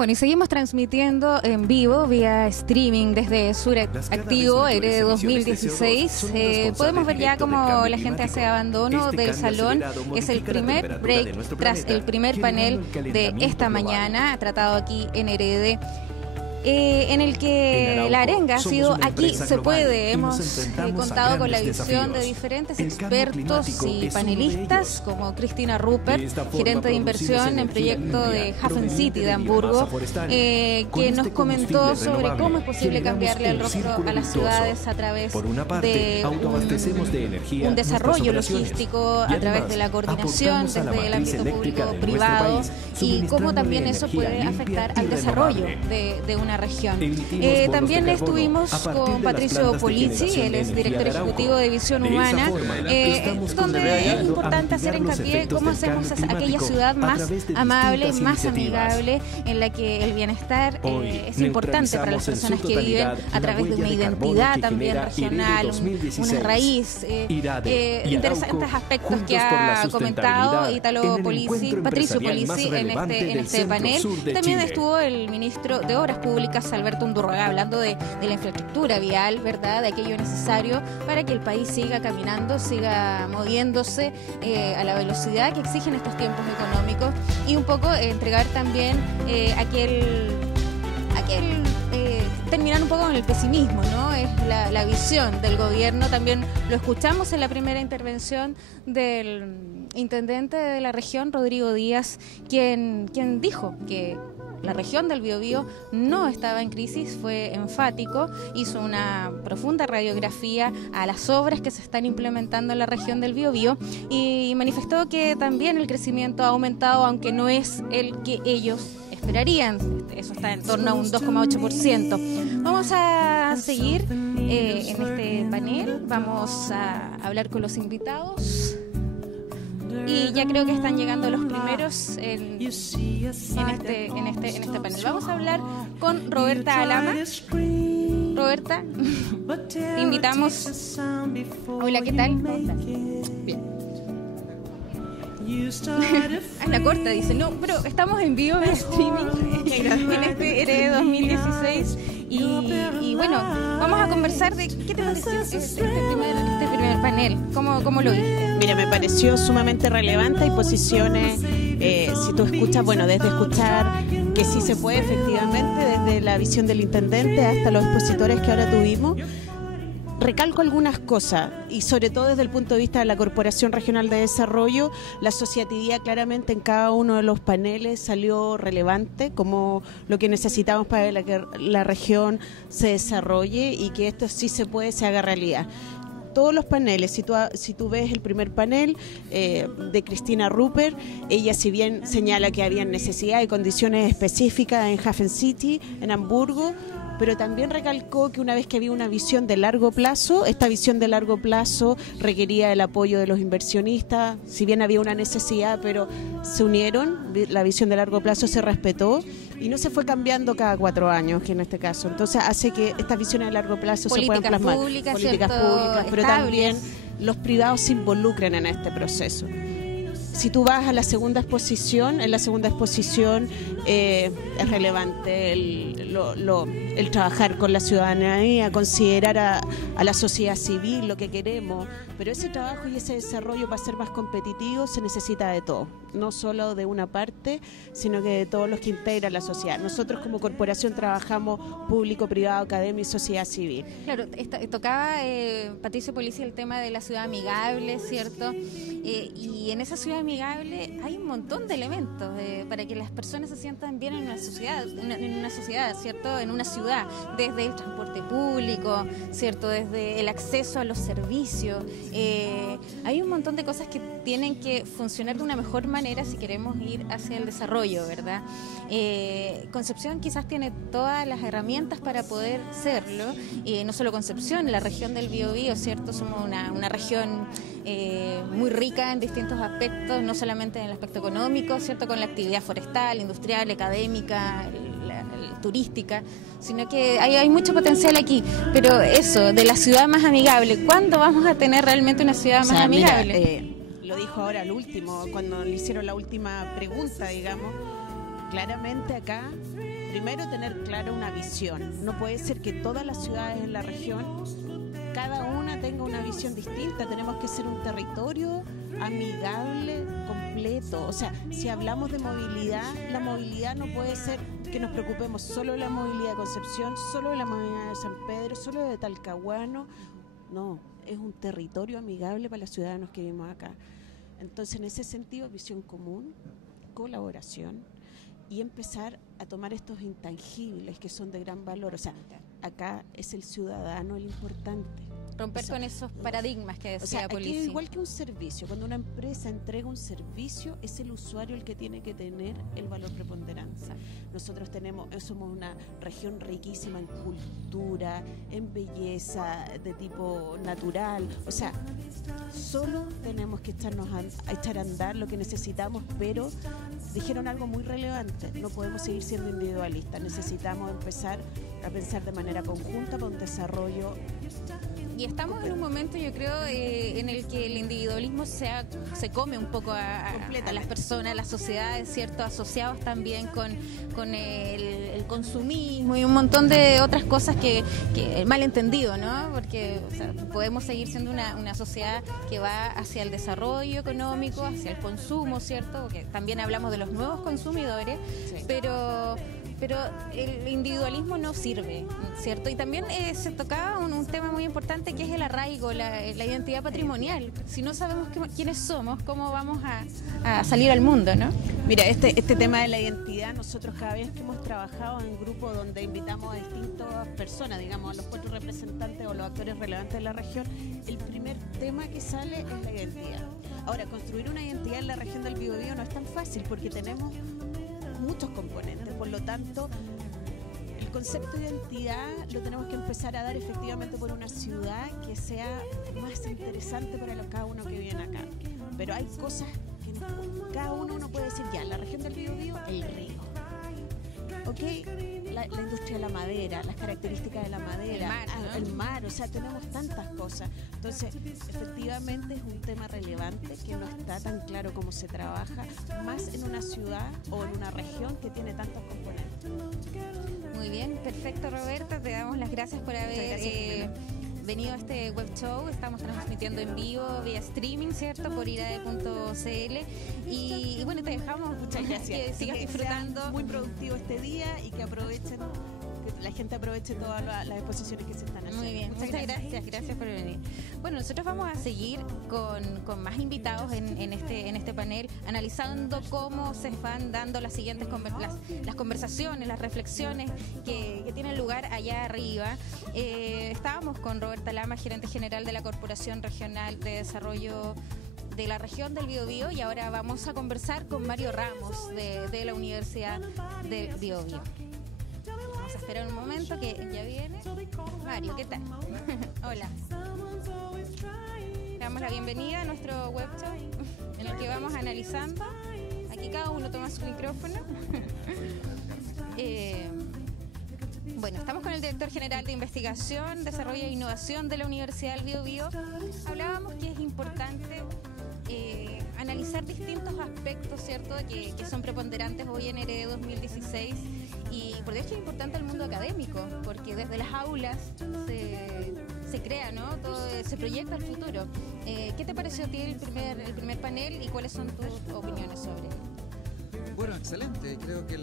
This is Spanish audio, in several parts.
Bueno, y seguimos transmitiendo en vivo vía streaming desde Suractivo, Herede 2016. Podemos ver ya cómo la gente hace abandono del salón. Es el primer break tras el primer panel de esta mañana, tratado aquí en Herede. En el que la arenga ha sido Aquí se puede. Hemos contado con la visión de diferentes expertos y panelistas como Cristina Rupert, gerente de inversión en proyecto de Hafen City de Hamburgo, que nos comentó sobre cómo es posible cambiarle el rostro a las ciudades a través de un desarrollo logístico, a través de la coordinación desde el ámbito público-privado y cómo también eso puede afectar al desarrollo de una región. También estuvimos con Patricio Polizzi, él es director ejecutivo de Visión Humana, donde es importante hacer hincapié cómo hacemos aquella ciudad más amable, más amigable, en la que el bienestar es importante para las personas que viven a través de una identidad también regional, una raíz. Interesantes aspectos que ha comentado Patricio Polizzi en este panel. También estuvo el ministro de Obras Públicas, Alberto Undurraga, hablando de la infraestructura vial, ¿verdad? De aquello necesario para que el país siga caminando, siga moviéndose a la velocidad que exigen estos tiempos económicos, y un poco entregar también terminar un poco con el pesimismo, ¿no? Es la visión del gobierno. También lo escuchamos en la primera intervención del intendente de la región, Rodrigo Díaz, quien dijo que la región del Biobío no estaba en crisis, fue enfático, hizo una profunda radiografía a las obras que se están implementando en la región del Biobío y manifestó que también el crecimiento ha aumentado, aunque no es el que ellos esperarían. Eso está en torno a un 2,8%. Vamos a seguir en este panel, vamos a hablar con los invitados. Y ya creo que están llegando los primeros en este panel. Vamos a hablar con Roberta Alama. Roberta, te invitamos. Hola, ¿qué tal? ¿Cómo estás? Bien. A la corta dice, no, pero estamos en vivo en streaming en este Herede 2016 y bueno, vamos a conversar de qué te pareció este primer panel, ¿cómo lo viste? Mira, me pareció sumamente relevante. Hay posiciones, si tú escuchas, bueno, desde escuchar que sí se puede efectivamente, desde la visión del intendente hasta los expositores que ahora tuvimos. Recalco algunas cosas, y sobre todo desde el punto de vista de la Corporación Regional de Desarrollo, la asociatividad claramente en cada uno de los paneles salió relevante como lo que necesitamos para que la región se desarrolle y que esto sí se puede, se haga realidad. Todos los paneles, si tú ves el primer panel de Cristina Rupert, ella si bien señala que había necesidad y condiciones específicas en Hafen City, en Hamburgo, pero también recalcó que una vez que había una visión de largo plazo, esta visión de largo plazo requería el apoyo de los inversionistas, si bien había una necesidad, pero se unieron, la visión de largo plazo se respetó y no se fue cambiando cada 4 años, que en este caso. Entonces hace que estas visiones de largo plazo se puedan plasmar. Políticas públicas, pero también los privados se involucren en este proceso. Si tú vas a la segunda exposición, en la segunda exposición es relevante el trabajar con la ciudadanía, considerar a la sociedad civil, lo que queremos, pero ese trabajo y ese desarrollo para ser más competitivo se necesita de todo, no solo de una parte, sino que de todos los que integran la sociedad. Nosotros como corporación trabajamos público, privado, academia y sociedad civil. Claro, tocaba Patricio Polizzi el tema de la ciudad amigable, ¿cierto? Y en esa ciudad amigable hay un montón de elementos para que las personas se sientan bien en una sociedad, ¿cierto? En una ciudad, desde el transporte público, ¿cierto? Desde el acceso a los servicios. Hay un montón de cosas que tienen que funcionar de una mejor manera si queremos ir hacia el desarrollo, ¿verdad? Concepción quizás tiene todas las herramientas para poder serlo, no solo Concepción, la región del Biobío, ¿cierto? Somos una región muy rica en distintos aspectos, no solamente en el aspecto económico, ¿cierto? Con la actividad forestal, industrial, académica, turística, sino que hay mucho potencial aquí. Pero eso, de la ciudad más amigable, ¿cuándo vamos a tener realmente una ciudad más amigable? Lo dijo ahora al último, cuando le hicieron la última pregunta, digamos, claramente acá primero tener clara una visión. No puede ser que todas las ciudades en la región, cada una tenga una visión distinta. Tenemos que ser un territorio amigable, completo. O sea, si hablamos de movilidad, la movilidad no puede ser que nos preocupemos solo de la movilidad de Concepción, solo de la movilidad de San Pedro, solo de Talcahuano. No, es un territorio amigable para los ciudadanos que vivimos acá. Entonces, en ese sentido, visión común, colaboración y empezar a tomar estos intangibles que son de gran valor. O sea, acá es el ciudadano el importante. Romper con esos paradigmas que decía aquí es igual que un servicio. Cuando una empresa entrega un servicio, es el usuario el que tiene que tener el valor preponderante. Nosotros somos una región riquísima en cultura, en belleza de tipo natural. O sea, solo tenemos que echar a andar lo que necesitamos, pero dijeron algo muy relevante: no podemos seguir siendo individualistas, necesitamos empezar a pensar de manera conjunta para un desarrollo. Y estamos en un momento, yo creo, en el que el individualismo se come un poco a las personas, a las sociedades, ¿cierto? Asociados también con el consumismo y un montón de otras cosas que malentendido, ¿no? Porque podemos seguir siendo una sociedad que va hacia el desarrollo económico, hacia el consumo, ¿cierto? Porque también hablamos de los nuevos consumidores, sí. Pero el individualismo no sirve, ¿cierto? Y también se tocaba un tema muy importante, que es el arraigo, la identidad patrimonial. Si no sabemos quiénes somos, ¿cómo vamos a salir al mundo, no? Mira, este tema de la identidad, nosotros cada vez que hemos trabajado en grupo donde invitamos a distintas personas, digamos, a los 4 representantes o los actores relevantes de la región, el primer tema que sale es la identidad. Ahora, construir una identidad en la región del Biobío no es tan fácil porque tenemos muchos componentes, por lo tanto el concepto de identidad lo tenemos que empezar a dar efectivamente por una ciudad que sea más interesante para cada uno que vive acá. Pero hay cosas que cada uno puede decir, ya, la región del Biobío, el río, ¿ok? La industria de la madera, las características de la madera, el mar, o sea, tenemos tantas cosas. Entonces, efectivamente es un tema relevante que no está tan claro cómo se trabaja, más en una ciudad o en una región que tiene tantos componentes. Muy bien, perfecto, Roberta, te damos las gracias por haber venido a este web show. Estamos transmitiendo en vivo vía streaming, ¿cierto? Por irae.cl y bueno, te dejamos. Muchas gracias. Que sigas disfrutando. Muy productivo este día y que aprovechen, que la gente aproveche todas las exposiciones que se están haciendo. Muy bien, muchas gracias por venir. Bueno, nosotros vamos a seguir con más invitados en este panel, analizando cómo se van dando las siguientes las conversaciones, las reflexiones que tienen lugar allá arriba. Estábamos con Roberta Lama, gerente general de la Corporación Regional de Desarrollo de la región del Biobío, y ahora vamos a conversar con Mario Ramos de la Universidad del Biobío. Vamos a esperar un momento que ya viene. Mario, ¿qué tal? Hola. Le damos la bienvenida a nuestro web show en el que vamos analizando. Aquí cada uno toma su micrófono. Bueno, estamos con el director general de Investigación, Desarrollo e Innovación de la Universidad del Biobío. Hablábamos que es importante analizar distintos aspectos, ¿cierto?, que son preponderantes hoy en ERE 2016, y por eso es importante el mundo académico, porque desde las aulas se crea, ¿no?, todo, se proyecta el futuro. ¿Qué te pareció a ti el primer panel y cuáles son tus opiniones sobre él? Bueno, excelente. Creo que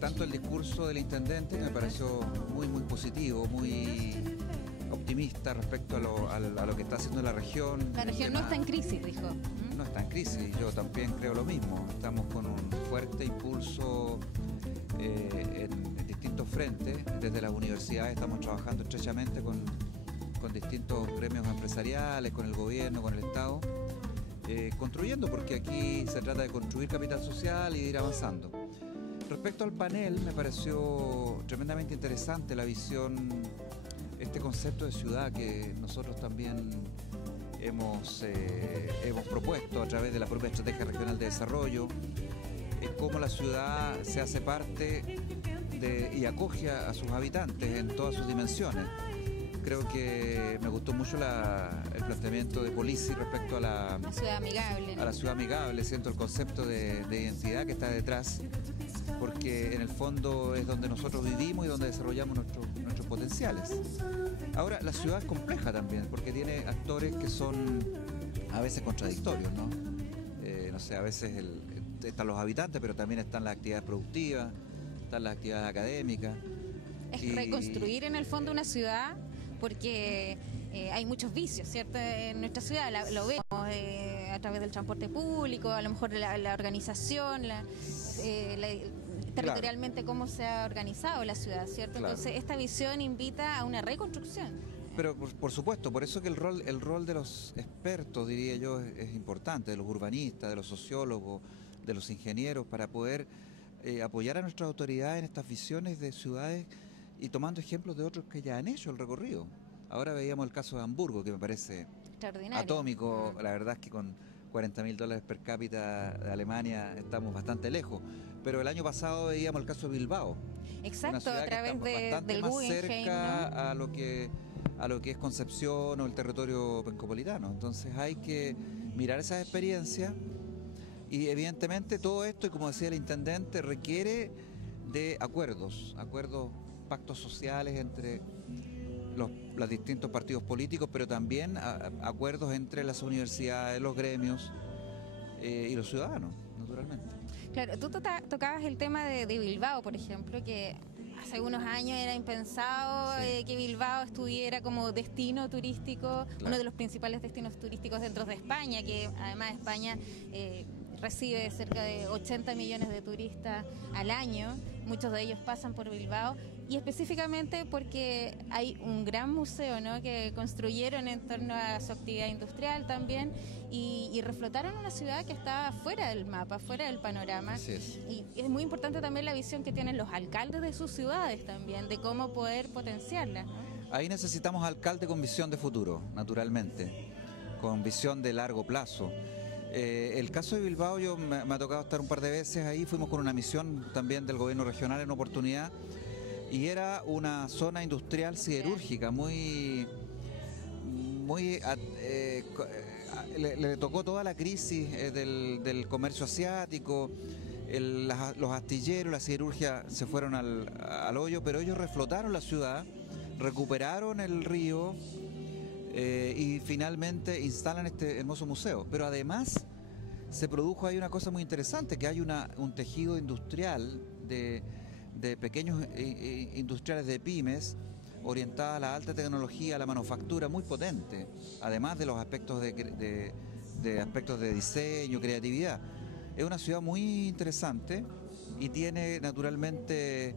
tanto el discurso del intendente me pareció muy positivo, muy optimista respecto a lo que está haciendo la región. La región no está en crisis, dijo. No está en crisis, yo también creo lo mismo. Estamos con un fuerte impulso en distintos frentes. Desde las universidades estamos trabajando estrechamente con distintos gremios empresariales, con el gobierno, con el Estado, construyendo, porque aquí se trata de construir capital social y de ir avanzando. Respecto al panel, me pareció tremendamente interesante la visión, este concepto de ciudad que nosotros también hemos propuesto a través de la propia Estrategia Regional de Desarrollo, cómo la ciudad se hace parte y acoge a sus habitantes en todas sus dimensiones. Creo que me gustó mucho el planteamiento de Polizzi respecto a la ciudad amigable, ¿no? A la ciudad amigable, siento el concepto de identidad que está detrás, porque en el fondo es donde nosotros vivimos y donde desarrollamos nuestros potenciales. Ahora, la ciudad es compleja también, porque tiene actores que son a veces contradictorios, ¿no? No sé, a veces están los habitantes, pero también están las actividades productivas, están las actividades académicas. Es reconstruir en el fondo una ciudad, porque hay muchos vicios, ¿cierto? En nuestra ciudad lo vemos a través del transporte público, a lo mejor la organización, territorialmente cómo se ha organizado la ciudad, ¿cierto? Claro. Entonces esta visión invita a una reconstrucción. Pero por supuesto, por eso que el rol de los expertos, diría yo, es importante, de los urbanistas, de los sociólogos, de los ingenieros, para poder apoyar a nuestras autoridades en estas visiones de ciudades y tomando ejemplos de otros que ya han hecho el recorrido. Ahora veíamos el caso de Hamburgo, que me parece atómico. La verdad es que con $40.000 per cápita de Alemania estamos bastante lejos. Pero el año pasado veíamos el caso de Bilbao. Exacto, a través del más Guggenheim, cerca, ¿no? a lo que es Concepción o el territorio pencopolitano. Entonces hay que mirar esas experiencias y evidentemente todo esto, y como decía el intendente, requiere de acuerdos, pactos sociales entre los distintos partidos políticos, pero también acuerdos entre las universidades, los gremios y los ciudadanos, naturalmente. Claro, tú tocabas el tema de Bilbao, por ejemplo, que hace unos años era impensado que Bilbao estuviera como destino turístico, uno de los principales destinos turísticos dentro de España, que además España recibe cerca de 80 millones de turistas al año, muchos de ellos pasan por Bilbao, y específicamente porque hay un gran museo, ¿no?, que construyeron en torno a su actividad industrial también, y reflotaron una ciudad que estaba fuera del mapa, fuera del panorama. Así es. Y es muy importante también la visión que tienen los alcaldes de sus ciudades también, de cómo poder potenciarlas, ¿no? Ahí necesitamos alcalde con visión de futuro, naturalmente, con visión de largo plazo. El caso de Bilbao, me ha tocado estar un par de veces ahí, fuimos con una misión también del gobierno regional en oportunidad, y era una zona industrial siderúrgica le tocó toda la crisis del comercio asiático, los astilleros, la siderurgia se fueron al hoyo, pero ellos reflotaron la ciudad, recuperaron el río, y finalmente instalan este hermoso museo. Pero además se produjo ahí una cosa muy interesante, que hay un tejido industrial de pequeños industriales, de pymes, orientada a la alta tecnología, a la manufactura, muy potente, además de los aspectos aspectos de diseño, creatividad. Es una ciudad muy interesante y tiene naturalmente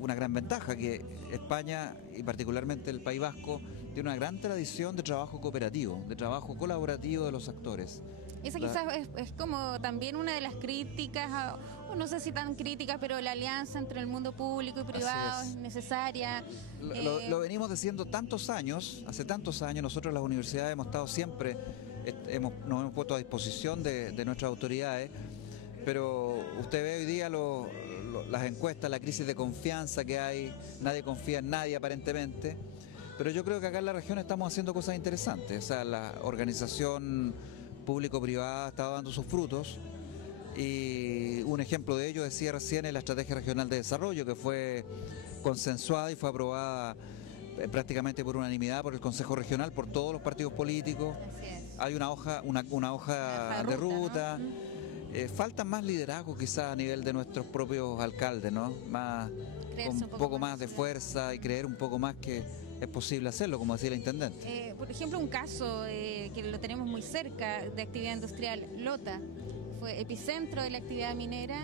una gran ventaja, que España y particularmente el País Vasco tiene una gran tradición de trabajo cooperativo, de trabajo colaborativo de los actores. Esa quizás es como también una de las críticas, o no sé si tan críticas, pero la alianza entre el mundo público y privado es necesaria. Lo venimos diciendo tantos años, hace tantos años. Nosotros las universidades hemos estado siempre, nos hemos puesto a disposición de nuestras autoridades, pero usted ve hoy día las encuestas, la crisis de confianza que hay, nadie confía en nadie aparentemente, pero yo creo que acá en la región estamos haciendo cosas interesantes. O sea, la organización público-privada está dando sus frutos, y un ejemplo de ello, decía recién, es la Estrategia Regional de Desarrollo, que fue consensuada y fue aprobada prácticamente por unanimidad por el Consejo Regional, por todos los partidos políticos. Hay una hoja de ruta, ¿no? Faltan más liderazgo quizás a nivel de nuestros propios alcaldes, ¿no? Con un poco más de fuerza y creer un poco más que es posible hacerlo, como decía el intendente. Por ejemplo, un caso que lo tenemos muy cerca de actividad industrial, Lota, fue epicentro de la actividad minera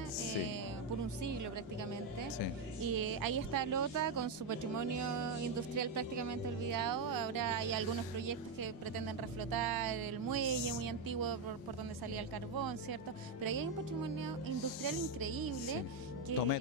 por un siglo prácticamente. Sí. Y ahí está Lota con su patrimonio industrial prácticamente olvidado. Ahora hay algunos proyectos que pretenden reflotar el muelle muy antiguo por donde salía el carbón, ¿cierto? Pero ahí hay un patrimonio industrial increíble. Sí. Tomé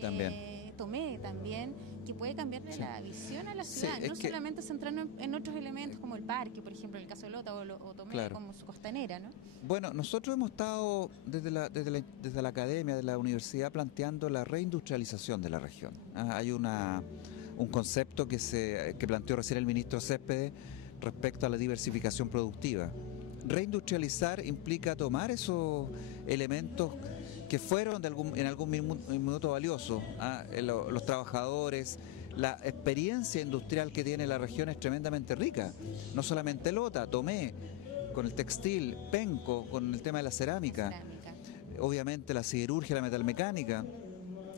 también, que puede cambiarle la visión a la ciudad, no solamente centrarnos en otros elementos como el parque, por ejemplo, en el caso de Lota, o Tomé, como su costanera, ¿no? Bueno, nosotros hemos estado desde la academia, de la universidad, planteando la reindustrialización de la región. Hay un concepto que planteó recién el ministro Céspedes respecto a la diversificación productiva. Reindustrializar implica tomar esos elementos que fueron en algún minuto valiosos. Los trabajadores, la experiencia industrial que tiene la región es tremendamente rica. No solamente Lota, Tomé, con el textil, Penco, con el tema de la cerámica. Obviamente la siderurgia, la metalmecánica,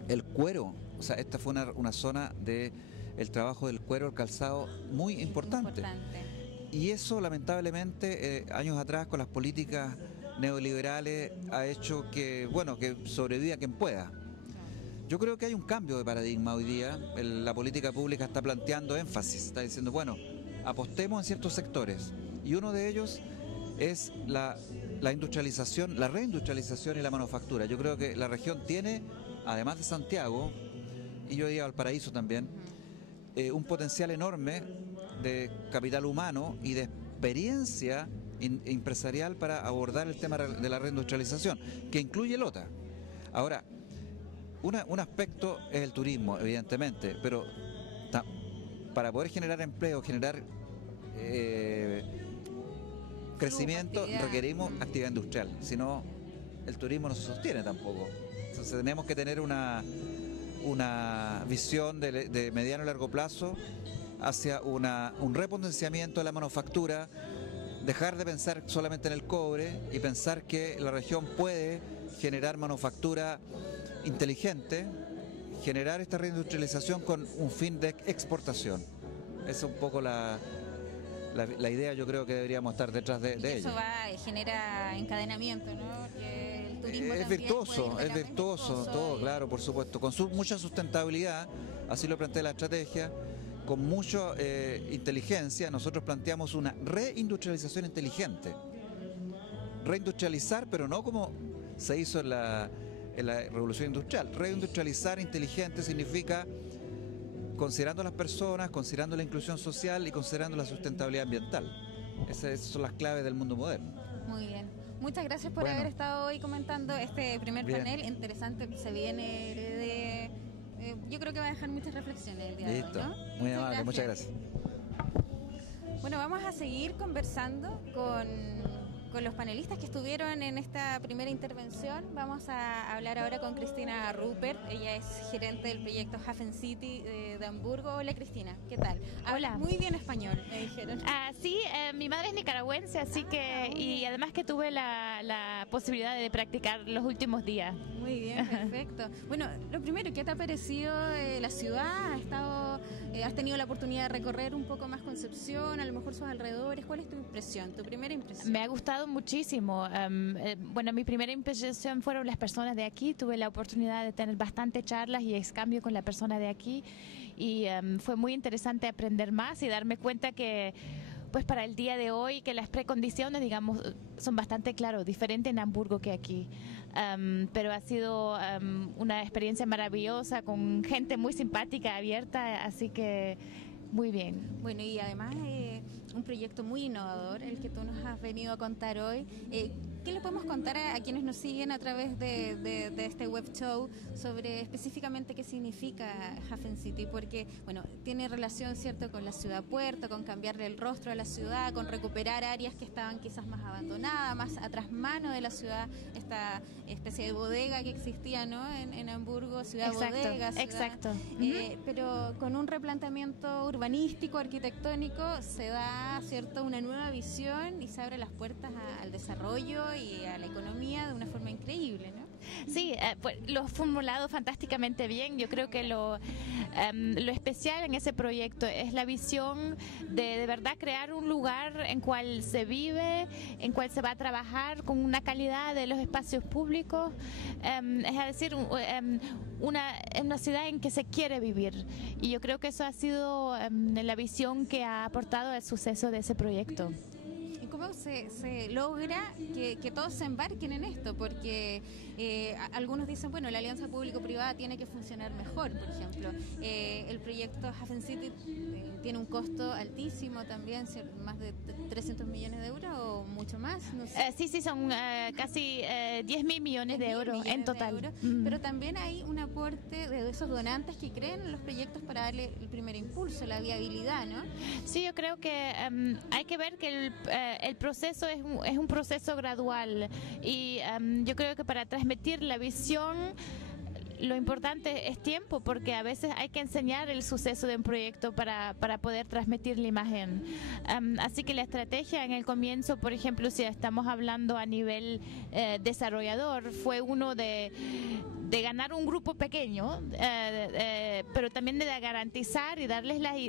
el cuero. O sea, esta fue una zona de el trabajo del cuero, el calzado, muy importante. Y eso, lamentablemente, años atrás, con las políticas neoliberales, ha hecho que, bueno, que sobreviva quien pueda. Yo creo que hay un cambio de paradigma hoy día. La política pública está planteando énfasis, está diciendo, bueno, apostemos en ciertos sectores. Y uno de ellos es la industrialización, la reindustrialización y la manufactura. Yo creo que la región tiene, además de Santiago, y yo diría Valparaíso también, un potencial enorme de capital humano y de experiencia empresarial para abordar el tema de la reindustrialización, que incluye Lota. Ahora, un aspecto es el turismo, evidentemente, pero para poder generar empleo, generar crecimiento, requerimos actividad industrial, si no el turismo no se sostiene tampoco. Entonces tenemos que tener una visión de mediano y largo plazo hacia un repotenciamiento de la manufactura, dejar de pensar solamente en el cobre y pensar que la región puede generar manufactura inteligente, generar esta reindustrialización con un fin de exportación. Esa es un poco la idea, yo creo que deberíamos estar detrás de ello. Eso genera encadenamiento, ¿no? Que el turismo es virtuoso, todo, claro, por supuesto, con mucha sustentabilidad, así lo plantea la estrategia, con mucha inteligencia. Nosotros planteamos una reindustrialización inteligente. Reindustrializar, pero no como se hizo en la revolución industrial. Reindustrializar inteligente significa considerando a las personas, considerando la inclusión social y considerando la sustentabilidad ambiental. Esas son las claves del mundo moderno. Muy bien. Muchas gracias por haber estado hoy comentando este primer panel. Interesante, se viene yo creo que va a dejar muchas reflexiones el día de hoy, ¿no? Muy amable, muchas gracias. Bueno, vamos a seguir conversando con los panelistas que estuvieron en esta primera intervención. Vamos a hablar ahora con Cristina Rupert. Ella es gerente del proyecto Hafen City de Hamburgo. Hola, Cristina, ¿qué tal? Hola. Muy bien español, me dijeron. Sí, mi madre es nicaragüense, así que y además que tuve la posibilidad de practicar los últimos días. Muy bien, perfecto. Bueno, lo primero, ¿qué te ha parecido la ciudad? ¿Has tenido la oportunidad de recorrer un poco más Concepción, a lo mejor sus alrededores? ¿Cuál es tu impresión, tu primera impresión? Me ha gustado muchísimo. Bueno, mi primera impresión fueron las personas de aquí. Tuve la oportunidad de tener bastantes charlas y excambio con la persona de aquí y fue muy interesante aprender más y darme cuenta que pues para el día de hoy que las precondiciones, digamos, son bastante, claro, diferentes en Hamburgo que aquí. Pero ha sido una experiencia maravillosa con gente muy simpática, abierta, así que muy bien. Bueno, y además un proyecto muy innovador, el que tú nos has venido a contar hoy. ¿Qué le podemos contar a quienes nos siguen a través de este web show sobre específicamente qué significa Hafen City? Porque, bueno, tiene relación, ¿cierto?, con la ciudad puerto, con cambiarle el rostro a la ciudad, con recuperar áreas que estaban quizás más abandonadas, más atrás mano de la ciudad, esta especie de bodega que existía, ¿no?, en Hamburgo, ciudad bodega. Exacto. Pero con un replanteamiento urbanístico, arquitectónico, se da, ¿cierto?, una nueva visión y se abren las puertas al desarrollo y a la economía de una forma increíble, ¿no? Sí, pues lo has formulado fantásticamente bien. Yo creo que lo especial en ese proyecto es la visión de verdad crear un lugar en cual se vive, en cual se va a trabajar con una calidad de los espacios públicos, es decir, una ciudad en que se quiere vivir. Y yo creo que eso ha sido la visión que ha aportado al suceso de ese proyecto. ¿Cómo se logra que todos se embarquen en esto? Porque algunos dicen, bueno, la alianza público-privada tiene que funcionar mejor, por ejemplo. El proyecto Hafen City tiene un costo altísimo también, más de 300 millones de euros o mucho más, no sé. Sí, son casi 10.000 millones de euros en total. Pero también hay un aporte de esos donantes que creen en los proyectos para darle el primer impulso, la viabilidad, ¿no? Sí, yo creo que hay que ver que el proceso es un proceso gradual y yo creo que para transmitir la visión lo importante es tiempo, porque a veces hay que enseñar el suceso de un proyecto para poder transmitir la imagen. Así que la estrategia en el comienzo, por ejemplo, si estamos hablando a nivel desarrollador, fue uno de ganar un grupo pequeño, pero también de garantizar y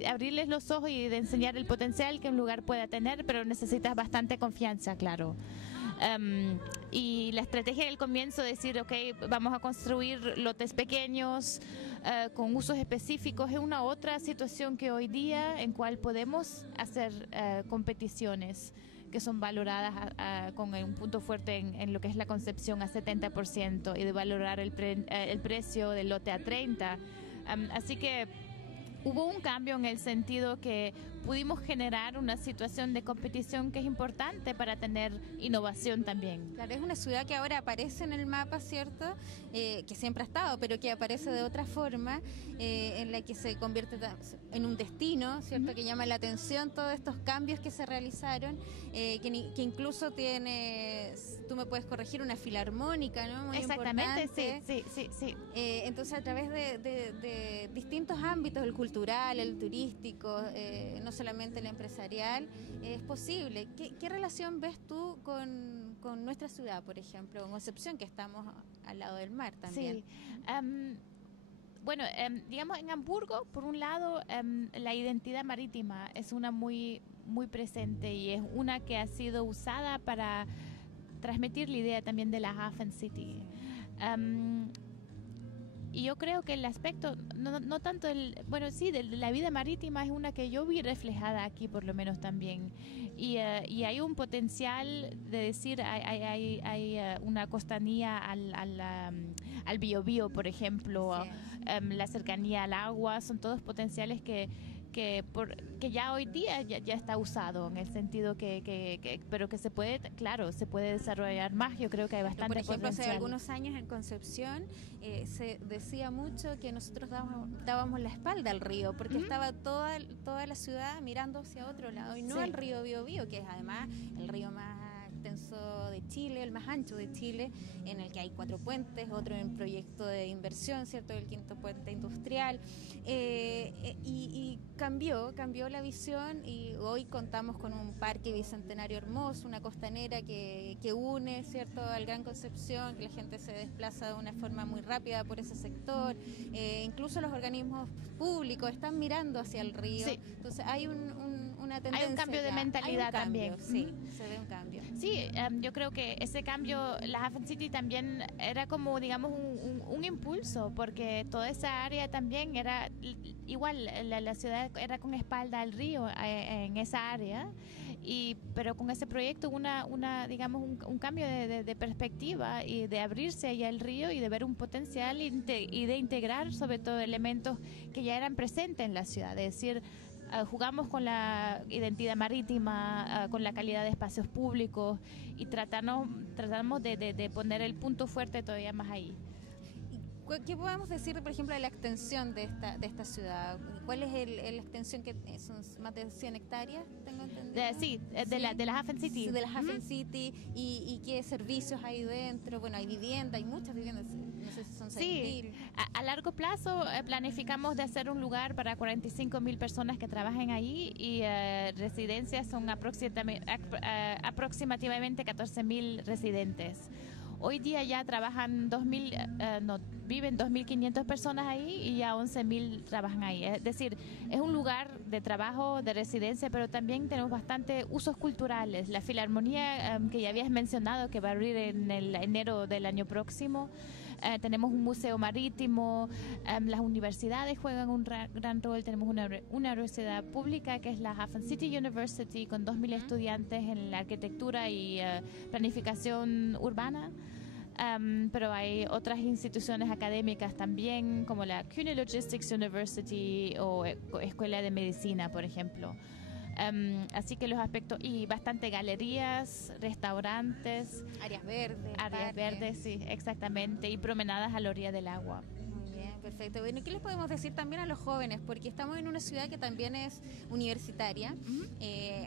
abrirles los ojos y de enseñar el potencial que un lugar pueda tener, pero necesitas bastante confianza, claro. Y la estrategia del comienzo, decir, ok, vamos a construir lotes pequeños con usos específicos, es una otra situación que hoy día en cual podemos hacer competiciones que son valoradas con un punto fuerte en lo que es la concepción a 70% y de valorar el precio del lote a 30%. Así que hubo un cambio en el sentido que pudimos generar una situación de competición que es importante para tener innovación también. Claro, es una ciudad que ahora aparece en el mapa, ¿cierto? Que siempre ha estado, pero que aparece de otra forma, en la que se convierte en un destino, ¿cierto? Que llama la atención todos estos cambios que se realizaron, que incluso tiene, tú me puedes corregir, una filarmónica, ¿no? Muy exactamente, importante. sí. Entonces, a través de distintos ámbitos, el cultural, el turístico, no solamente el empresarial, es posible. ¿Qué relación ves tú con nuestra ciudad, por ejemplo, con Concepción, que estamos al lado del mar también? Sí. Bueno, digamos, en Hamburgo, por un lado, la identidad marítima es una muy presente y es una que ha sido usada para transmitir la idea también de la Hafen City. Y yo creo que el aspecto, no tanto de la vida marítima es una que yo vi reflejada aquí por lo menos también. Y hay un potencial de decir, hay una costanía al Biobío, por ejemplo, sí. La cercanía al agua, son todos potenciales que ya hoy día ya está usado, en el sentido pero que se puede, claro, se puede desarrollar más. Yo creo que hay bastante por ejemplo, potencial. hace algunos años en Concepción se decía mucho que nosotros dábamos la espalda al río, porque estaba toda la ciudad mirando hacia otro lado y no al río Biobío, que es además el río más extenso de Chile, el más ancho de Chile, en el que hay 4 puentes, otro en proyecto de inversión, ¿cierto?, el 5.º puente industrial, y cambió la visión, y hoy contamos con un parque bicentenario hermoso, una costanera que une, ¿cierto?, al Gran Concepción, que la gente se desplaza de una forma muy rápida por ese sector, incluso los organismos públicos están mirando hacia el río, sí. Entonces hay una tendencia. Hay un cambio de mentalidad también. Sí, se ve un cambio. Sí, yo creo que ese cambio, la Hafen City también era como, digamos, un impulso, porque toda esa área también era igual, la ciudad era con espalda al río en esa área, pero con ese proyecto digamos, un cambio de perspectiva y de abrirse allá al río y de ver un potencial y de integrar sobre todo elementos que ya eran presentes en la ciudad, es decir, jugamos con la identidad marítima, con la calidad de espacios públicos y tratamos de poner el punto fuerte todavía más ahí. ¿Qué podemos decir, por ejemplo, de la extensión de esta ciudad? ¿Cuál es la extensión? Que son más de 100 hectáreas, tengo entendido. De la Hafen City. Sí, de la Hafen City. ¿Y qué servicios hay dentro? Bueno, hay vivienda, hay muchas viviendas, no sé si son 6.000. Sí, a largo plazo planificamos de hacer un lugar para 45.000 personas que trabajen ahí y residencias son aproximadamente 14.000 residentes. Hoy día ya trabajan viven 2.500 personas ahí y ya 11.000 trabajan ahí. Es decir, es un lugar de trabajo, de residencia, pero también tenemos bastante usos culturales. La Filarmonía, que ya habías mencionado, que va a abrir en el enero del año próximo. Tenemos un museo marítimo, las universidades juegan un gran rol. Tenemos una universidad pública que es la Hafen City University con 2.000 estudiantes en la arquitectura y planificación urbana. Pero hay otras instituciones académicas también, como la CUNY Logistics University o Escuela de Medicina, por ejemplo. Así que los aspectos, y bastante galerías, restaurantes. Áreas verdes. Áreas verdes, sí, exactamente. Y promenadas a la orilla del agua. Perfecto. Bueno, ¿qué les podemos decir también a los jóvenes? Porque estamos en una ciudad que también es universitaria.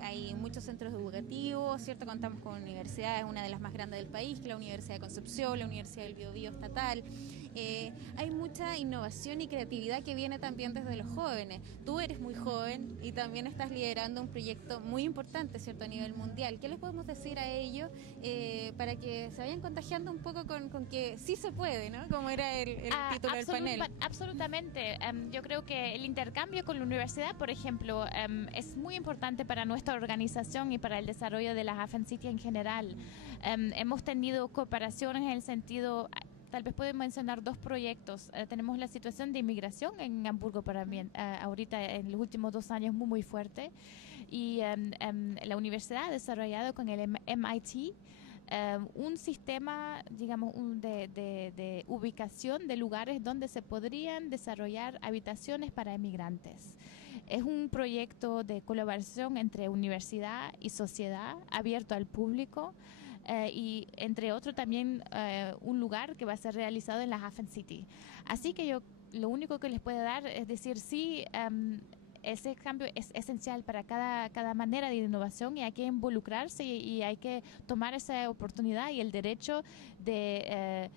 Hay muchos centros educativos, ¿cierto? Contamos con universidades, una de las más grandes del país, que es la Universidad de Concepción, la Universidad del Biobío Estatal. Hay mucha innovación y creatividad que viene también desde los jóvenes. Tú eres muy joven y también estás liderando un proyecto muy importante, ¿cierto? A nivel mundial. ¿Qué les podemos decir a ellos para que se vayan contagiando un poco con que sí se puede, ¿no? Como era el título del panel. Absolutamente. Yo creo que el intercambio con la universidad, por ejemplo, es muy importante para nuestra organización y para el desarrollo de las AFEN-City en general. Hemos tenido cooperaciones en el sentido... Tal vez puedo mencionar dos proyectos. Tenemos la situación de inmigración en Hamburgo para mí, ahorita en los últimos 2 años muy fuerte. Y la universidad ha desarrollado con el MIT un sistema, digamos, de ubicación de lugares donde se podrían desarrollar habitaciones para emigrantes. Es un proyecto de colaboración entre universidad y sociedad, abierto al público. Y entre otros también un lugar que va a ser realizado en la AFEN-City. Así que yo lo único que les puedo dar es decir, sí, ese cambio es esencial para cada manera de innovación y hay que involucrarse y hay que tomar esa oportunidad y el derecho de...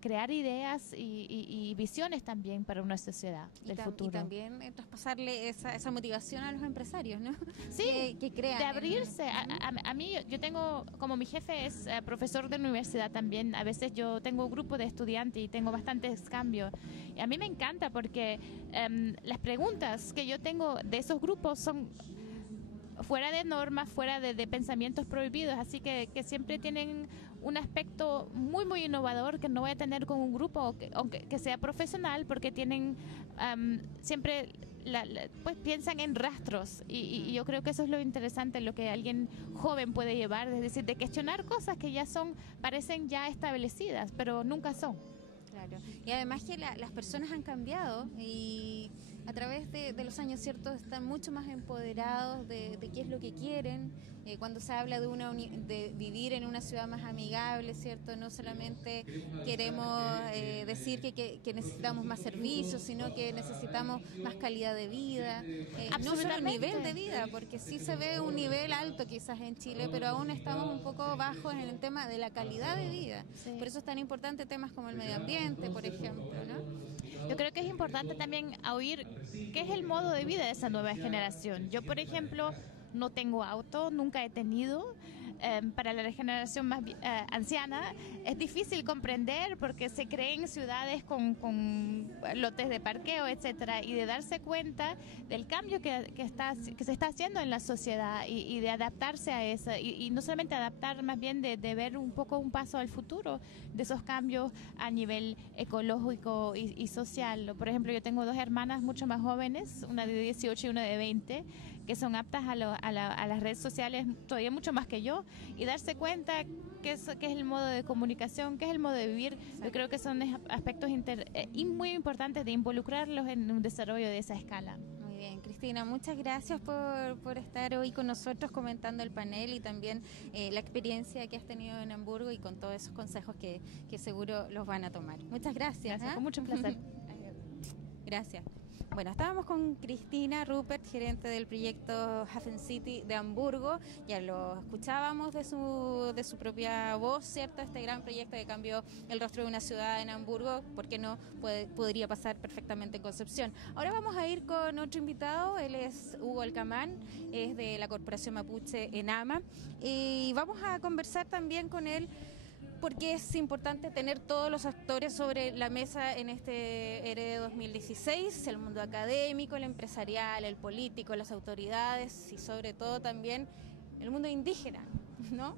crear ideas y visiones también para una sociedad del futuro. Y también traspasarle esa motivación a los empresarios, ¿no? Sí, que crean. De abrirse. A mí, yo tengo, como mi jefe es profesor de universidad también, a veces yo tengo un grupo de estudiantes y tengo bastantes cambios. Y a mí me encanta porque las preguntas que yo tengo de esos grupos son fuera de normas, fuera de pensamientos prohibidos, así que siempre tienen un aspecto muy innovador que no voy a tener con un grupo aunque que sea profesional, porque tienen siempre pues piensan en rastros y yo creo que eso es lo interesante, lo que alguien joven puede llevar, es decir, de cuestionar cosas que ya parecen ya establecidas, pero nunca son. Claro. Y además que las personas han cambiado y a través de los años, ¿cierto? Están mucho más empoderados de qué es lo que quieren. Cuando se habla de vivir en una ciudad más amigable, ¿cierto? No solamente queremos decir que necesitamos más servicios, sino que necesitamos más calidad de vida. No solo nivel de vida, porque sí se ve un nivel alto quizás en Chile, pero aún estamos un poco bajos en el tema de la calidad de vida. Sí. Por eso es tan importante temas como el medio ambiente, por ejemplo, ¿no? Yo creo que es importante también oír qué es el modo de vida de esa nueva generación. Yo, por ejemplo, no tengo auto, nunca he tenido. Para la generación más anciana es difícil comprender porque se creen ciudades con lotes de parqueo, etcétera, y de darse cuenta del cambio que se está haciendo en la sociedad y de adaptarse a eso y no solamente adaptar, más bien de ver un poco un paso al futuro de esos cambios a nivel ecológico y social. Por ejemplo, yo tengo 2 hermanas mucho más jóvenes, una de 18 y una de 20, que son aptas a las redes sociales todavía mucho más que yo, y darse cuenta qué es el modo de comunicación, qué es el modo de vivir. Exacto. Yo creo que son aspectos muy importantes de involucrarlos en un desarrollo de esa escala. Muy bien, Cristina, muchas gracias por estar hoy con nosotros comentando el panel y también la experiencia que has tenido en Hamburgo y con todos esos consejos que seguro los van a tomar. Muchas gracias. Con mucho placer. Gracias. Bueno, estábamos con Cristina Ruppert, gerente del proyecto AFEN-City de Hamburgo. Ya lo escuchábamos de su propia voz, ¿cierto? Este gran proyecto que cambió el rostro de una ciudad en Hamburgo, ¿por qué no? Podría pasar perfectamente en Concepción. Ahora vamos a ir con otro invitado, él es Hugo Alcamán, es de la Corporación Mapuche ENAMA, y vamos a conversar también con él porque es importante tener todos los actores sobre la mesa en este ERE 2016, el mundo académico, el empresarial, el político, las autoridades y sobre todo también el mundo indígena, ¿no?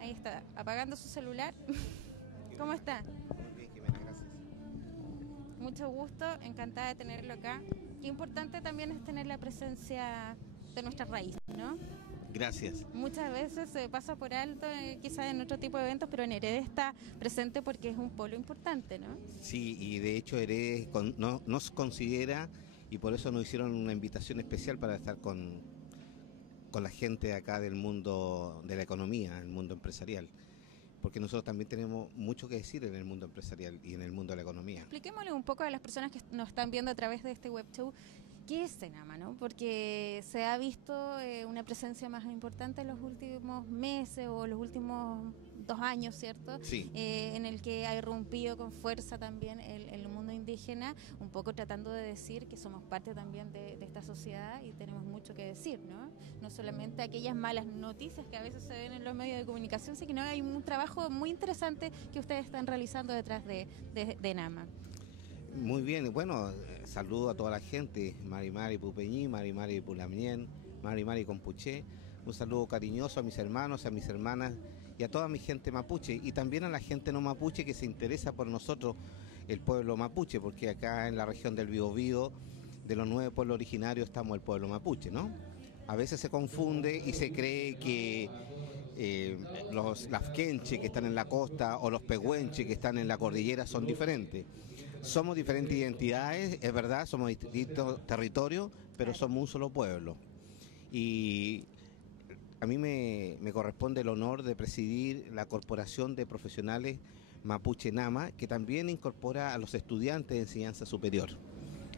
Ahí está, apagando su celular. ¿Cómo está? Muy bien, Jimena, gracias. Mucho gusto, encantada de tenerlo acá. Qué importante también es tener la presencia de nuestras raíces, ¿no? Gracias. Muchas veces se pasa por alto, quizás en otro tipo de eventos, pero en Heredes está presente porque es un polo importante, ¿no? Sí, y de hecho Heredes nos considera y por eso nos hicieron una invitación especial para estar con la gente de acá del mundo de la economía, el mundo empresarial, porque nosotros también tenemos mucho que decir en el mundo empresarial y en el mundo de la economía. Expliquémosle un poco a las personas que nos están viendo a través de este web show, ¿qué es CENAMA, no? Porque se ha visto una presencia más importante en los últimos meses o los últimos 2 años, ¿cierto? Sí. En el que ha irrumpido con fuerza también el mundo indígena, un poco tratando de decir que somos parte también de esta sociedad y tenemos mucho que decir, ¿no? No solamente aquellas malas noticias que a veces se ven en los medios de comunicación, sino que hay un trabajo muy interesante que ustedes están realizando detrás de NAMA. Muy bien, bueno, saludo a toda la gente, Mari Mari Pupeñí, Mari Mari Pulamien, Mari Mari Compuché, un saludo cariñoso a mis hermanos, a mis hermanas y a toda mi gente mapuche, y también a la gente no mapuche que se interesa por nosotros, el pueblo mapuche, porque acá en la región del Biobío, de los 9 pueblos originarios, estamos el pueblo mapuche, ¿no? A veces se confunde y se cree que los lafkenche que están en la costa o los pehuenche que están en la cordillera son diferentes. Somos diferentes identidades, es verdad, somos distintos territorios, pero somos un solo pueblo. Y a mí me corresponde el honor de presidir la Corporación de Profesionales Mapuche NAMA, que también incorpora a los estudiantes de enseñanza superior.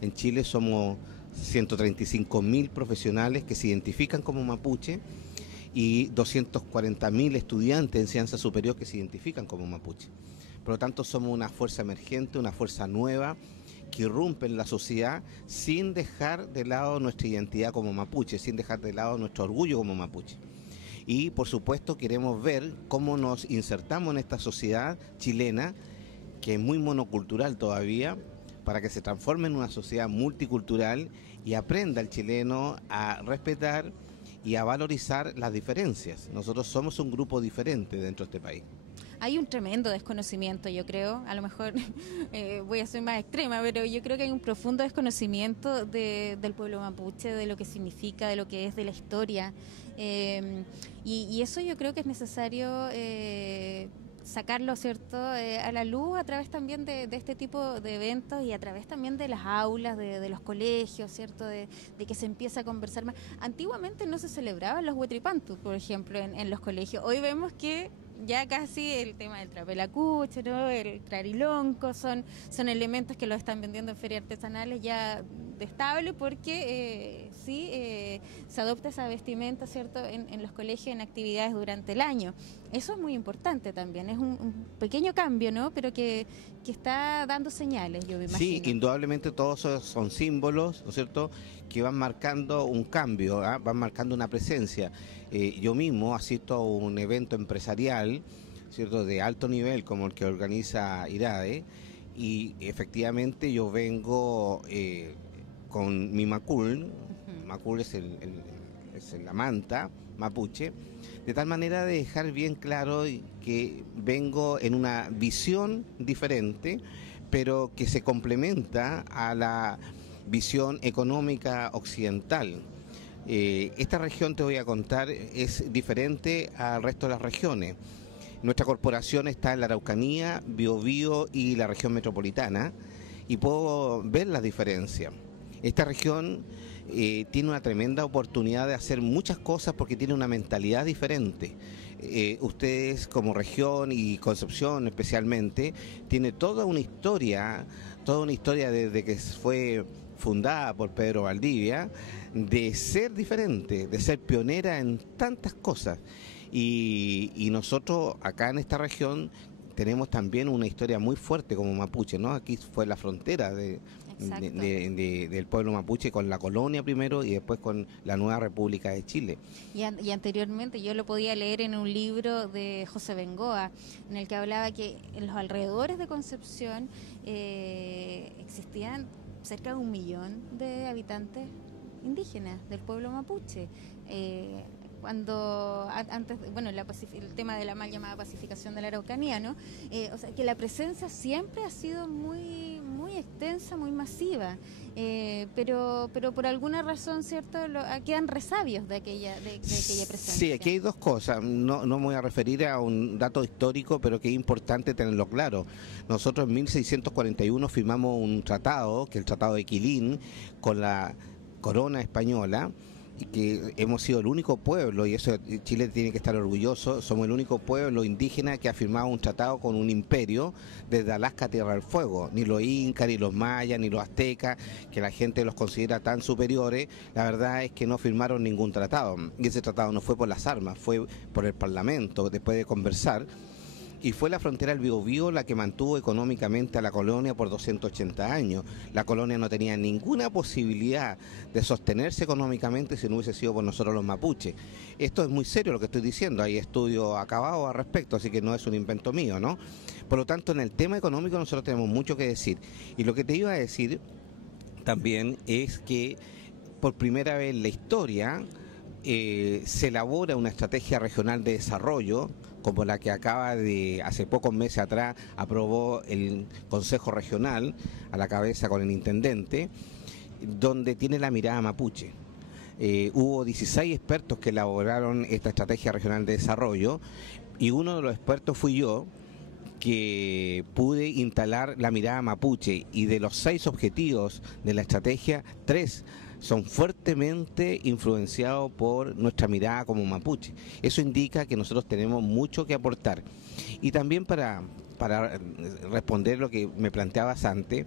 En Chile somos 135.000 profesionales que se identifican como mapuche y 240.000 estudiantes de enseñanza superior que se identifican como mapuche. Por lo tanto, somos una fuerza emergente, una fuerza nueva que irrumpe en la sociedad sin dejar de lado nuestra identidad como mapuche, sin dejar de lado nuestro orgullo como mapuche. Y, por supuesto, queremos ver cómo nos insertamos en esta sociedad chilena, que es muy monocultural todavía, para que se transforme en una sociedad multicultural y aprenda el chileno a respetar y a valorizar las diferencias. Nosotros somos un grupo diferente dentro de este país. Hay un tremendo desconocimiento, yo creo, a lo mejor voy a ser más extrema, pero yo creo que hay un profundo desconocimiento del pueblo mapuche, de lo que significa, de lo que es, de la historia, y eso yo creo que es necesario sacarlo, ¿cierto?, a la luz a través también de este tipo de eventos y a través también de las aulas, de los colegios, ¿cierto?, de que se empieza a conversar más. Antiguamente no se celebraban los huetripantus, por ejemplo, en los colegios. Hoy vemos que ya casi el tema del trapelacuche, ¿no?, el trarilonco, son elementos que lo están vendiendo en ferias artesanales ya de estable, porque se adopta esa vestimenta, ¿cierto?, en los colegios, en actividades durante el año. Eso es muy importante también, es un pequeño cambio, ¿no?, pero que está dando señales, yo me imagino. Sí, indudablemente todos son símbolos, ¿no es cierto?, que van marcando un cambio, ¿eh? Van marcando una presencia. Yo mismo asisto a un evento empresarial, ¿cierto?, de alto nivel como el que organiza IRADE, y efectivamente yo vengo con mi macul. Macul es la manta mapuche, de tal manera de dejar bien claro que vengo en una visión diferente, pero que se complementa a la visión económica occidental. Esta región, te voy a contar, es diferente al resto de las regiones. Nuestra corporación está en la Araucanía, Biobío y la región metropolitana, y puedo ver las diferencias. Esta región tiene una tremenda oportunidad de hacer muchas cosas porque tiene una mentalidad diferente. Ustedes como región y Concepción especialmente, tiene toda una historia desde que fue fundada por Pedro Valdivia, de ser diferente, de ser pionera en tantas cosas. Y nosotros acá en esta región tenemos también una historia muy fuerte como mapuche, ¿no? Aquí fue la frontera del pueblo mapuche con la colonia primero y después con la nueva República de Chile. Y anteriormente yo lo podía leer en un libro de José Bengoa, en el que hablaba que en los alrededores de Concepción existían cerca de 1 millón de habitantes indígenas del pueblo mapuche. El tema de la mal llamada pacificación de la Araucanía, ¿no? O sea, que la presencia siempre ha sido muy muy extensa, muy masiva, pero por alguna razón, ¿cierto?, quedan resabios de aquella presencia. Sí, aquí hay dos cosas. No me voy a referir a un dato histórico, pero que es importante tenerlo claro. Nosotros en 1641 firmamos un tratado, que es el Tratado de Quilín, con la corona española, y que hemos sido el único pueblo, y eso Chile tiene que estar orgulloso, somos el único pueblo indígena que ha firmado un tratado con un imperio desde Alaska a Tierra del Fuego. Ni los incas, ni los mayas, ni los aztecas, que la gente los considera tan superiores, la verdad es que no firmaron ningún tratado. Y ese tratado no fue por las armas, fue por el Parlamento, después de conversar. Y fue la frontera del Biobío la que mantuvo económicamente a la colonia por 280 años. La colonia no tenía ninguna posibilidad de sostenerse económicamente si no hubiese sido por nosotros los mapuches. Esto es muy serio lo que estoy diciendo, hay estudios acabados al respecto, así que no es un invento mío, ¿no? Por lo tanto, en el tema económico nosotros tenemos mucho que decir. Y lo que te iba a decir también es que por primera vez en la historia se elabora una estrategia regional de desarrollo, como la que hace pocos meses atrás, aprobó el Consejo Regional, a la cabeza con el intendente, donde tiene la mirada mapuche. Hubo 16 expertos que elaboraron esta estrategia regional de desarrollo, y uno de los expertos fui yo, que pude instalar la mirada mapuche, y de los 6 objetivos de la estrategia, 3 son fuertemente influenciados por nuestra mirada como mapuche. Eso indica que nosotros tenemos mucho que aportar. Y también para responder lo que me planteabas antes,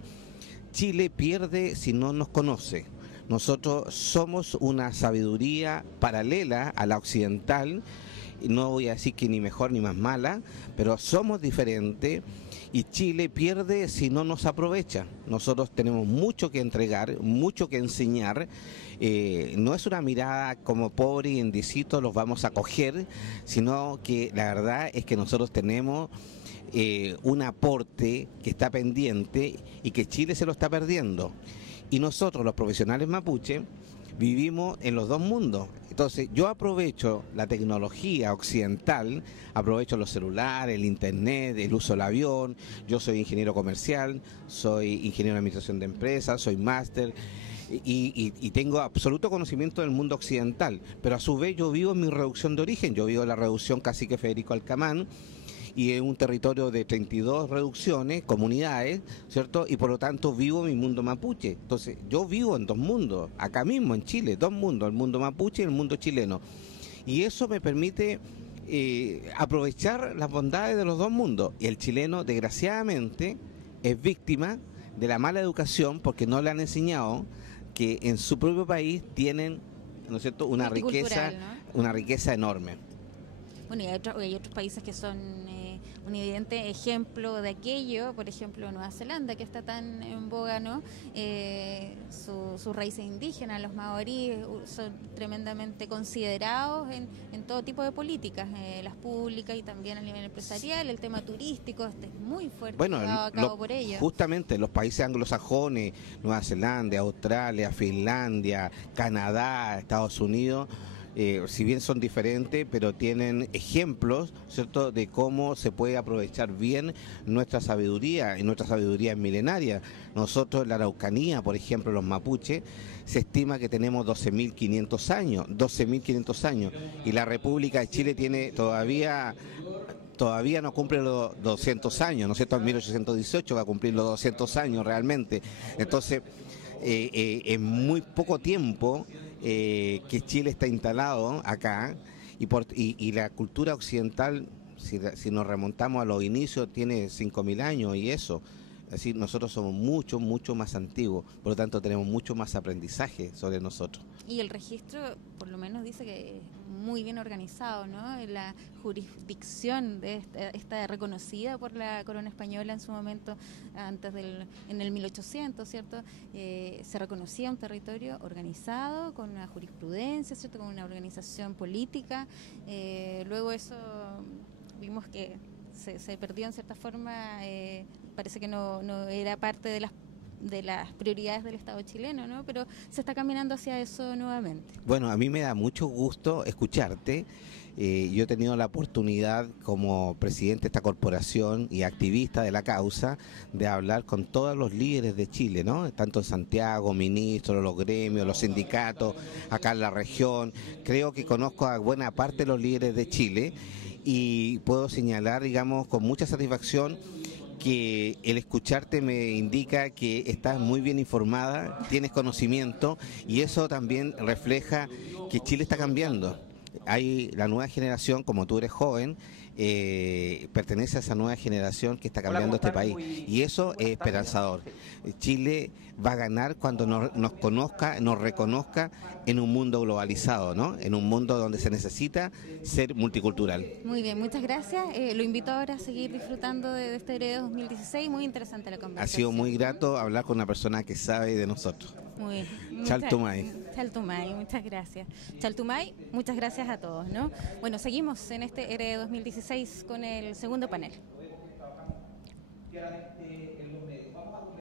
Chile pierde si no nos conoce. Nosotros somos una sabiduría paralela a la occidental, no voy a decir que ni mejor ni más mala, pero somos diferentes. Y Chile pierde si no nos aprovecha. Nosotros tenemos mucho que entregar, mucho que enseñar. No es una mirada como pobre y indicito los vamos a coger, sino que la verdad es que nosotros tenemos un aporte que está pendiente y que Chile se lo está perdiendo. Y nosotros, los profesionales mapuche, vivimos en los dos mundos. Entonces yo aprovecho la tecnología occidental, aprovecho los celulares, el internet, el uso del avión. Yo soy ingeniero comercial, soy ingeniero de administración de empresas, soy máster y tengo absoluto conocimiento del mundo occidental, pero a su vez yo vivo en mi reducción de origen, yo vivo en la reducción Cacique Federico Alcamán, y es un territorio de 32 reducciones, comunidades, ¿cierto? Y por lo tanto vivo mi mundo mapuche. Entonces, yo vivo en dos mundos, acá mismo en Chile, dos mundos, el mundo mapuche y el mundo chileno. Y eso me permite aprovechar las bondades de los dos mundos. Y el chileno, desgraciadamente, es víctima de la mala educación porque no le han enseñado que en su propio país tienen, ¿no es cierto?, una riqueza, ¿no?, una riqueza enorme. Bueno, y hay otros países que son un evidente ejemplo de aquello, por ejemplo Nueva Zelanda, que está tan en boga, ¿no? Sus raíces indígenas, los maoríes, son tremendamente considerados en todo tipo de políticas, las públicas y también a nivel empresarial. El tema turístico es muy fuerte, llevado a cabo por ellos. Justamente los países anglosajones, Nueva Zelanda, Australia, Finlandia, Canadá, Estados Unidos, si bien son diferentes, pero tienen ejemplos, ¿cierto?, de cómo se puede aprovechar bien nuestra sabiduría, y nuestra sabiduría es milenaria. Nosotros en la Araucanía, por ejemplo, los mapuches, se estima que tenemos 12.500 años, y la República de Chile tiene todavía no cumple los 200 años, ¿no es cierto? En 1818 va a cumplir los 200 años realmente. Entonces, en muy poco tiempo que Chile está instalado acá, y la cultura occidental, si nos remontamos a los inicios, tiene 5.000 años y eso. Así nosotros somos mucho más antiguos, por lo tanto tenemos mucho más aprendizaje sobre nosotros. Y el registro, por lo menos, dice que es muy bien organizado, ¿no? La jurisdicción de esta reconocida por la corona española en su momento, en el 1800, ¿cierto? Se reconocía un territorio organizado, con una jurisprudencia, ¿cierto?, con una organización política. Luego eso vimos que se perdió en cierta forma, parece que no era parte de las prioridades del Estado chileno, ¿no? Pero se está caminando hacia eso nuevamente. Bueno, a mí me da mucho gusto escucharte, Yo he tenido la oportunidad como presidente de esta corporación y activista de la causa de hablar con todos los líderes de Chile, ¿no? Tanto en Santiago, ministros, los gremios, los sindicatos, acá en la región. Creo que conozco a buena parte de los líderes de Chile y puedo señalar, digamos, con mucha satisfacción que el escucharte me indica que estás muy bien informada, tienes conocimiento y eso también refleja que Chile está cambiando. Hay la nueva generación, como tú eres joven, pertenece a esa nueva generación que está cambiando este país y eso es esperanzador. Chile va a ganar cuando nos conozca, nos reconozca en un mundo globalizado, ¿no? En un mundo donde se necesita ser multicultural. Muy bien, muchas gracias. Lo invito ahora a seguir disfrutando de este Heredos 2016. Muy interesante la conversación. Ha sido muy grato hablar con una persona que sabe de nosotros. Muy bien. Chaltumay. Chaltumay, muchas gracias. Chaltumay, muchas gracias a todos, ¿no? Bueno, seguimos en este Heredos 2016 con el segundo panel.